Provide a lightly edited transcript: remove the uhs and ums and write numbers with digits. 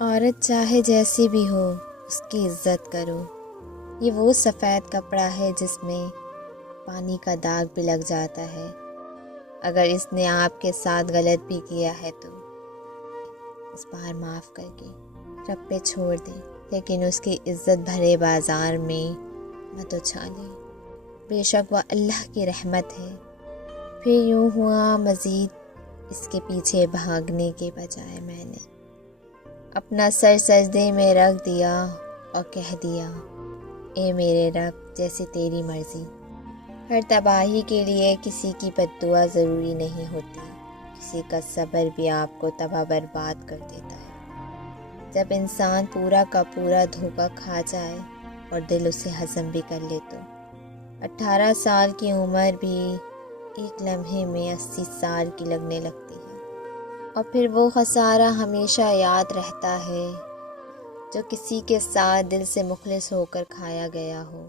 عورت چاہے جیسی بھی ہو اس کی عزت کرو۔ یہ وہ سفید کپڑا ہے جس میں پانی کا داغ بھی لگ جاتا ہے۔ اگر اس نے آپ کے ساتھ غلط بھی کیا ہے تو اس بار معاف کر کے رب پہ چھوڑ دیں، لیکن اس کی عزت بھرے بازار میں مت اچھالیں۔ بے شک وہ اللہ کی رحمت ہے۔ پھر یوں ہوا مزید اس کے پیچھے بھاگنے کے بجائے میں نے اپنا سر سجدے میں رکھ دیا اور کہہ دیا، اے میرے رب جیسی تیری مرضی۔ ہر تباہی کے لیے کسی کی بد دعا ضروری نہیں ہوتی، کسی کا صبر بھی آپ کو تباہ برباد کر دیتا ہے۔ جب انسان پورا کا پورا دھوکہ کھا جائے اور دل اسے ہضم بھی کر لے تو 18 سال کی عمر بھی ایک لمحے میں 80 سال کی لگنے لگتی ہے، اور پھر وہ خسارہ ہمیشہ یاد رہتا ہے جو کسی کے ساتھ دل سے مخلص ہو کر کھایا گیا ہو۔